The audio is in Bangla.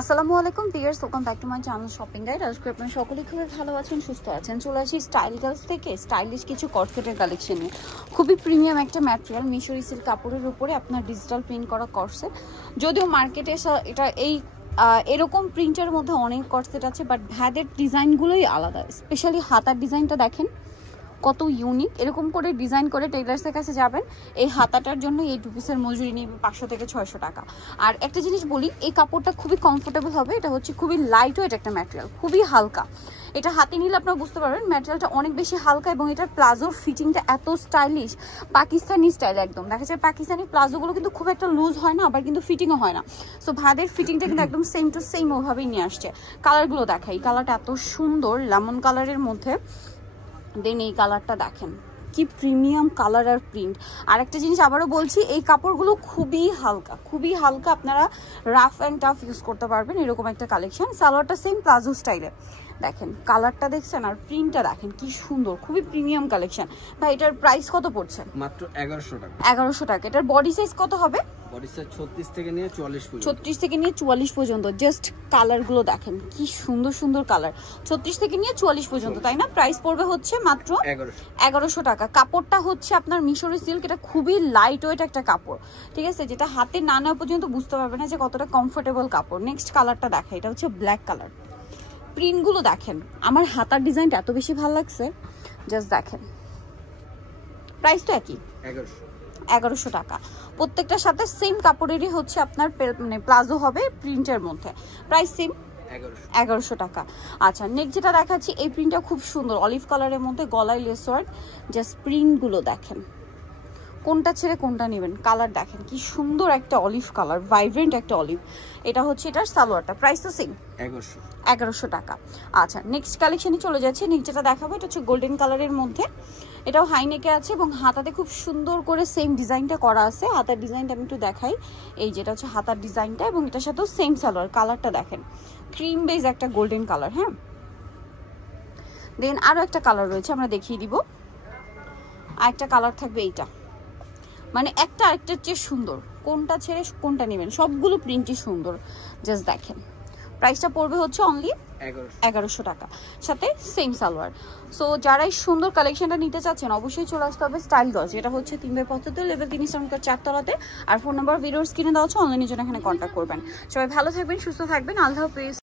আসসালামু আলাইকুম viewers, welcome back to my channel shopping guide. আজকে আপনারা সকলেই খুবই ভালো আছেন, সুস্থ আছেন। চলে আসি স্টাইল গার্লস থেকে স্টাইলিশ কিছু কর্সেটের কালেকশনে। খুবই প্রিমিয়াম একটা ম্যাটেরিয়াল, মিশরি সিল্ক কাপড়ের উপরে আপনার ডিজিটাল প্রিন্ট করা কর্সেট। যদিও মার্কেটে এটা এরকম প্রিন্টের মধ্যে অনেক কর্সেট আছে, বাট ভ্যাদের ডিজাইনগুলোই আলাদা। স্পেশালি হাতার ডিজাইনটা দেখেন কত ইউনিক। এরকম করে ডিজাইন করে টেইলার্সের কাছে যাবেন, এই হাতাটার জন্য এই 2 পিসের মজুরি নেবে 500 থেকে 600 টাকা। আর একটা জিনিস বলি, এই কাপড়টা খুবই কমফোর্টেবল হবে। এটা হচ্ছে খুবই লাইট ওয়েট একটা ম্যাটেরিয়াল, খুবই হালকা। এটা হাতে নিলে আপনারা বুঝতে পারবেন ম্যাটেরিয়ালটা অনেক বেশি হালকা, এবং এটার প্লাজোর ফিটিংটা এত স্টাইলিশ, পাকিস্তানি স্টাইল একদম। দেখা যায় পাকিস্তানি প্লাজোগুলো কিন্তু খুব একটা লুজ হয় না, আবার কিন্তু ফিটিংও হয় না। সো ভাদের ফিটিংটা কিন্তু একদম সেম টু সেম ওভাবেই নিয়ে আসছে। কালারগুলো দেখাই, কালারটা এত সুন্দর লেমন কালারের মধ্যে। দেন এই কালারটা দেখেন কি প্রিমিয়াম কালার আর প্রিন্ট। আর একটা জিনিস আবারও বলছি, এই কাপড়গুলো খুবই হালকা, খুবই হালকা। আপনারা রাফ অ্যান্ড টাফ ইউজ করতে পারবেন, এরকম একটা কালেকশন। সালোয়ারটা সেম প্লাজো স্টাইলে। দেখেন কালারটা দেখছেন, আর প্রিন্টটা দেখেন কি সুন্দর, খুবই প্রিমিয়াম কালেকশন। ভাই এটার প্রাইস কত পড়ছে? মাত্র 1100 টাকা। 1100 টাকা। এটার বডি সাইজ কত হবে? বডি সাইজ 36 থেকে নিয়ে 44 পর্যন্ত। 36 থেকে নিয়ে 44 পর্যন্ত। জাস্ট কালারগুলো দেখেন কি সুন্দর সুন্দর কালার। 36 থেকে নিয়ে 44 পর্যন্ত, তাই না? প্রাইস পড়বে হচ্ছে মাত্র 1100 টাকা। কাপড়টা হচ্ছে আপনার মিশরি সিল্ক। এটা খুবই লাইট ওয়েট একটা কাপড়, ঠিক আছে, যেটা হাতে না নেওয়া পর্যন্ত বুঝতে পারবে না যে কতটা কমফোর্টেবল কাপড়। নেক্সট কালারটা দেখা, এটা হচ্ছে ব্ল্যাক কালার। প্রিন্টগুলো দেখেন, আমার হাতার ডিজাইনটা এত বেশি ভালো লাগছে, জাস্ট দেখেন। প্রাইস তো একই, 1100 টাকা। প্রত্যেকটার সাথে সেম কাপড়েরই হচ্ছে আপনার মানে প্লাজো হবে প্রিন্টের মধ্যে। প্রাইস সেম 1100 টাকা। আচ্ছা, নেক্সট যেটা দেখাচ্ছি, এই প্রিন্টটা খুব সুন্দর, অলিভ কালারের মধ্যে, গলায় লেস ওয়ার্ক। জাস্ট প্রিন্টগুলো দেখেন, কোনটা ছেড়ে কোনটা নেবেন। কালার দেখেন কি সুন্দর একটা অলিভ কালার, ভাইব্রেন্ট একটা অলিভ। এটা হচ্ছে এটার সালোয়ারটা। প্রাইস তো সেম 1100 টাকা। আচ্ছা, নেক্সট কালেকশনে চলে যাচ্ছে। নেক্সট যেটা দেখাবো, এটা হচ্ছে গোল্ডেন কালারের মধ্যে। এটাও হাইনেকে আছে এবং হাতাতে খুব সুন্দর করে সেম ডিজাইনটা করা আছে। হাতার ডিজাইনটা আমি একটু দেখাই। এই যেটা হচ্ছে হাতার ডিজাইনটা, এবং এটার সাথেও সেম সালোয়ার। কালারটা দেখেন ক্রিম বেজ একটা গোল্ডেন কালার। হ্যাঁ, দেন আরও একটা কালার রয়েছে, আমরা দেখিয়ে দিব। আর একটা কালার থাকবে এইটা, মানে একটা আরেকটার চেয়ে সুন্দর। কোনটা ছেড়ে কোনটা নেবেন, সবগুলো প্রিন্টই সুন্দর। জাস্ট দেখেন, প্রাইসটা পড়বে হচ্ছে অনলি 1100 টাকা, সাথে সেম সালোয়ার। সো যারা এই সুন্দর কালেকশনটা নিতে চাচ্ছেন, অবশ্যই চলে আসতে হবে স্টাইল গার্লস, যেটা হচ্ছে 3/75 লেভেল 3 ইসলামপুর 4 তলাতে। আর ফোন নাম্বার ভিডিওর স্ক্রিনে দেওয়া হচ্ছে, অনলাইনের জন্য এখানে কন্ট্যাক্ট করবেন। সবাই ভালো থাকবেন, সুস্থ থাকবেন, আল্লাহ হাফেজ।